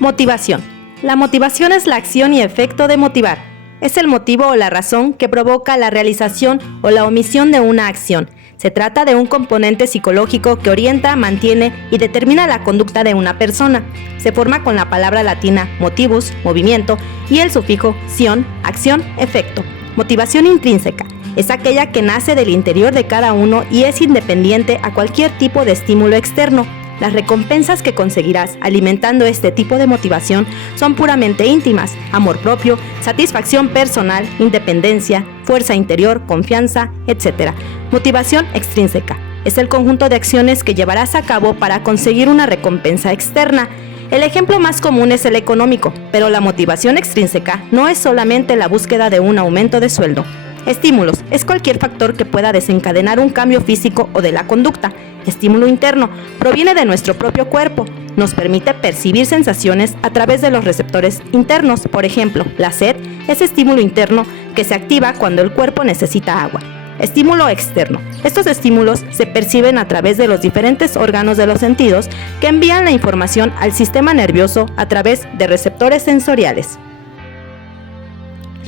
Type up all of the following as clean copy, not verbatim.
Motivación. La motivación es la acción y efecto de motivar. Es el motivo o la razón que provoca la realización o la omisión de una acción. Se trata de un componente psicológico que orienta, mantiene y determina la conducta de una persona. Se forma con la palabra latina motivus, movimiento, y el sufijo ción, acción, efecto. Motivación intrínseca. Es aquella que nace del interior de cada uno y es independiente a cualquier tipo de estímulo externo. Las recompensas que conseguirás alimentando este tipo de motivación son puramente íntimas: amor propio, satisfacción personal, independencia, fuerza interior, confianza, etc. Motivación extrínseca. Es el conjunto de acciones que llevarás a cabo para conseguir una recompensa externa. El ejemplo más común es el económico, pero la motivación extrínseca no es solamente la búsqueda de un aumento de sueldo. Estímulos. Es cualquier factor que pueda desencadenar un cambio físico o de la conducta. Estímulo interno. Proviene de nuestro propio cuerpo. Nos permite percibir sensaciones a través de los receptores internos. Por ejemplo, la sed es estímulo interno que se activa cuando el cuerpo necesita agua. Estímulo externo. Estos estímulos se perciben a través de los diferentes órganos de los sentidos que envían la información al sistema nervioso a través de receptores sensoriales.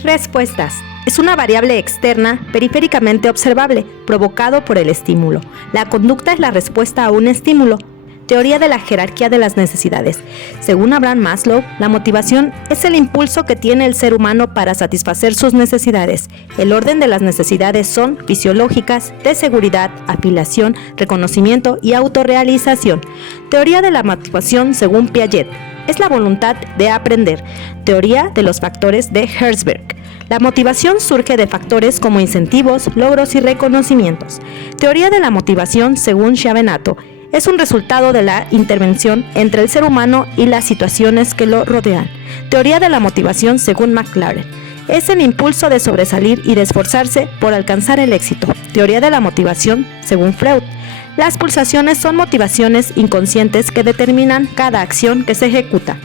Respuestas. Es una variable externa periféricamente observable, provocado por el estímulo. La conducta es la respuesta a un estímulo. Teoría de la jerarquía de las necesidades. Según Abraham Maslow, la motivación es el impulso que tiene el ser humano para satisfacer sus necesidades. El orden de las necesidades son fisiológicas, de seguridad, afiliación, reconocimiento y autorrealización. Teoría de la motivación según Piaget. Es la voluntad de aprender. Teoría de los factores de Herzberg. La motivación surge de factores como incentivos, logros y reconocimientos. Teoría de la motivación según Schiavenato. Es un resultado de la intervención entre el ser humano y las situaciones que lo rodean. Teoría de la motivación según McLaren. Es el impulso de sobresalir y de esforzarse por alcanzar el éxito. Teoría de la motivación según Freud. Las pulsaciones son motivaciones inconscientes que determinan cada acción que se ejecuta.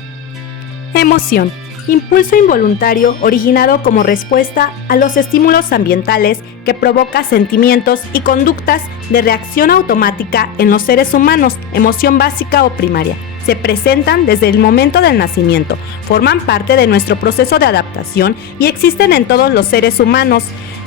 Emoción. Impulso involuntario originado como respuesta a los estímulos ambientales que provoca sentimientos y conductas de reacción automática en los seres humanos, emoción básica o primaria. Se presentan desde el momento del nacimiento, forman parte de nuestro proceso de adaptación y existen en todos los seres humanos.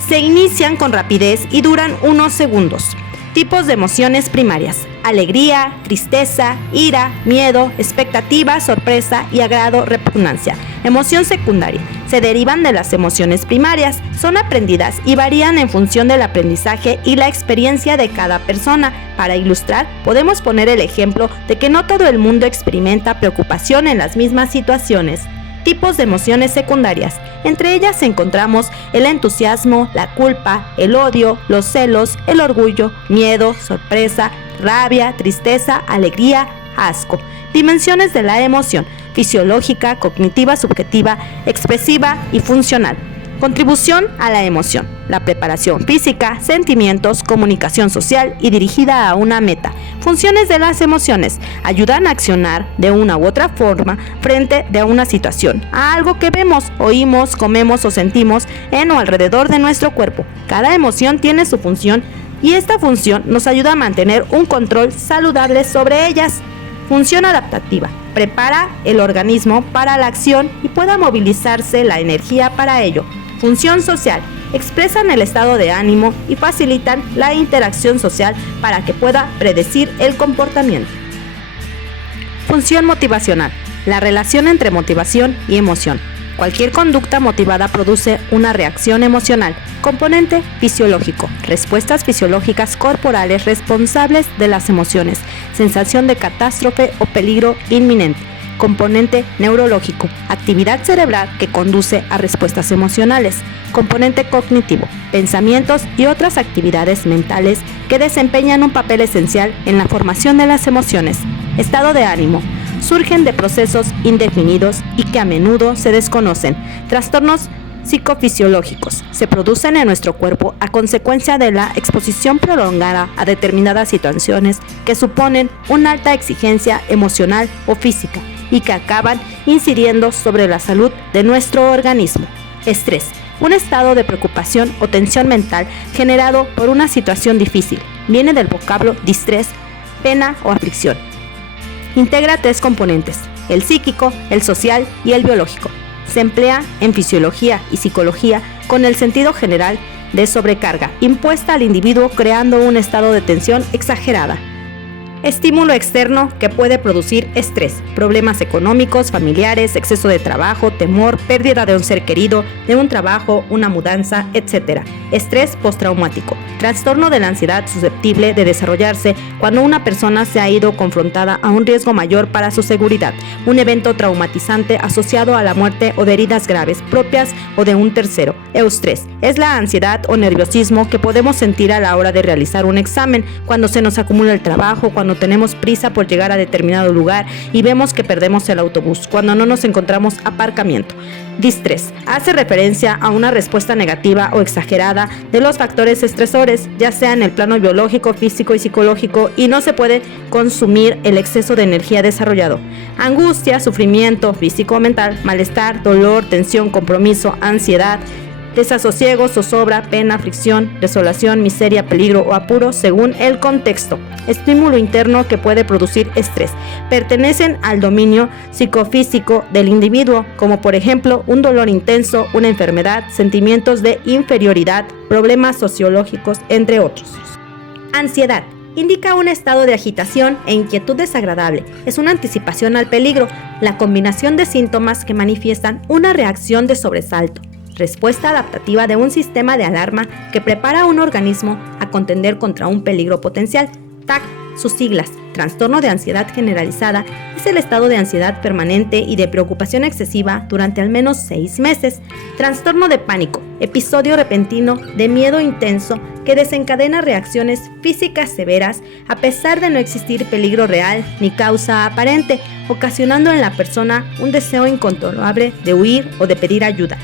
Se inician con rapidez y duran unos segundos. Tipos de emociones primarias: alegría, tristeza, ira, miedo, expectativa, sorpresa y agrado, repugnancia. Emoción secundaria. Se derivan de las emociones primarias, son aprendidas y varían en función del aprendizaje y la experiencia de cada persona. Para ilustrar, podemos poner el ejemplo de que no todo el mundo experimenta preocupación en las mismas situaciones. Tipos de emociones secundarias. Entre ellas encontramos el entusiasmo, la culpa, el odio, los celos, el orgullo, miedo, sorpresa, rabia, tristeza, alegría, asco. Dimensiones de la emoción: fisiológica, cognitiva, subjetiva, expresiva y funcional. Contribución a la emoción: la preparación física, sentimientos, comunicación social y dirigida a una meta. Funciones de las emociones: ayudan a accionar de una u otra forma frente a una situación, a algo que vemos, oímos, comemos o sentimos en o alrededor de nuestro cuerpo. Cada emoción tiene su función y esta función nos ayuda a mantener un control saludable sobre ellas. Función adaptativa: prepara el organismo para la acción y pueda movilizarse la energía para ello. Función social: expresan el estado de ánimo y facilitan la interacción social para que pueda predecir el comportamiento. Función motivacional: la relación entre motivación y emoción. Cualquier conducta motivada produce una reacción emocional. Componente fisiológico: respuestas fisiológicas corporales responsables de las emociones. Sensación de catástrofe o peligro inminente. Componente neurológico: actividad cerebral que conduce a respuestas emocionales. Componente cognitivo: pensamientos y otras actividades mentales que desempeñan un papel esencial en la formación de las emociones. Estado de ánimo: surgen de procesos indefinidos y que a menudo se desconocen. Trastornos psicofisiológicos: se producen en nuestro cuerpo a consecuencia de la exposición prolongada a determinadas situaciones que suponen una alta exigencia emocional o física y que acaban incidiendo sobre la salud de nuestro organismo. Estrés: un estado de preocupación o tensión mental generado por una situación difícil. Viene del vocablo distrés, pena o aflicción. Integra tres componentes: el psíquico, el social y el biológico. Se emplea en fisiología y psicología con el sentido general de sobrecarga impuesta al individuo, creando un estado de tensión exagerada. Estímulo externo que puede producir estrés, problemas económicos, familiares, exceso de trabajo, temor, pérdida de un ser querido, de un trabajo, una mudanza, etc. Estrés postraumático, trastorno de la ansiedad susceptible de desarrollarse cuando una persona se ha ido confrontada a un riesgo mayor para su seguridad, un evento traumatizante asociado a la muerte o de heridas graves propias o de un tercero. Eustrés es la ansiedad o nerviosismo que podemos sentir a la hora de realizar un examen, cuando se nos acumula el trabajo, cuando tenemos prisa por llegar a determinado lugar y vemos que perdemos el autobús, cuando no nos encontramos aparcamiento. Distrés hace referencia a una respuesta negativa o exagerada de los factores estresores, ya sea en el plano biológico, físico y psicológico, y no se puede consumir el exceso de energía desarrollado. Angustia, sufrimiento físico o mental, malestar, dolor, tensión, compromiso, ansiedad, desasosiego, zozobra, pena, aflicción, desolación, miseria, peligro o apuro según el contexto. Estímulo interno que puede producir estrés. Pertenecen al dominio psicofísico del individuo, como por ejemplo un dolor intenso, una enfermedad, sentimientos de inferioridad, problemas sociológicos, entre otros. Ansiedad. Indica un estado de agitación e inquietud desagradable. Es una anticipación al peligro, la combinación de síntomas que manifiestan una reacción de sobresalto. Respuesta adaptativa de un sistema de alarma que prepara a un organismo a contender contra un peligro potencial. TAC, sus siglas, trastorno de ansiedad generalizada, es el estado de ansiedad permanente y de preocupación excesiva durante al menos 6 meses. Trastorno de pánico, episodio repentino de miedo intenso que desencadena reacciones físicas severas a pesar de no existir peligro real ni causa aparente, ocasionando en la persona un deseo incontrolable de huir o de pedir ayuda.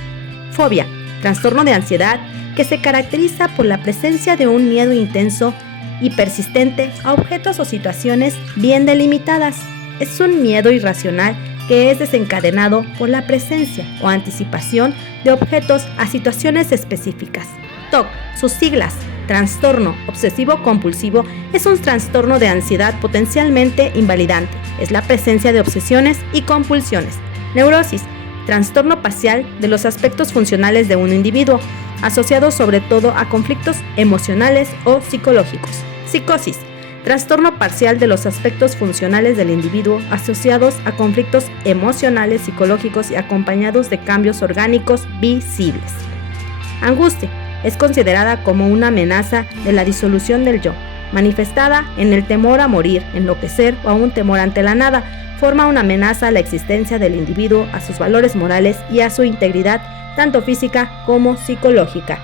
Fobia, trastorno de ansiedad que se caracteriza por la presencia de un miedo intenso y persistente a objetos o situaciones bien delimitadas. Es un miedo irracional que es desencadenado por la presencia o anticipación de objetos a situaciones específicas. TOC, sus siglas, trastorno obsesivo compulsivo, es un trastorno de ansiedad potencialmente invalidante. Es la presencia de obsesiones y compulsiones. Neurosis, trastorno parcial de los aspectos funcionales de un individuo, asociado sobre todo a conflictos emocionales o psicológicos. Psicosis, trastorno parcial de los aspectos funcionales del individuo, asociados a conflictos emocionales, psicológicos y acompañados de cambios orgánicos visibles. Angustia, es considerada como una amenaza de la disolución del yo, manifestada en el temor a morir, enloquecer o a un temor ante la nada. Forma una amenaza a la existencia del individuo, a sus valores morales y a su integridad, tanto física como psicológica.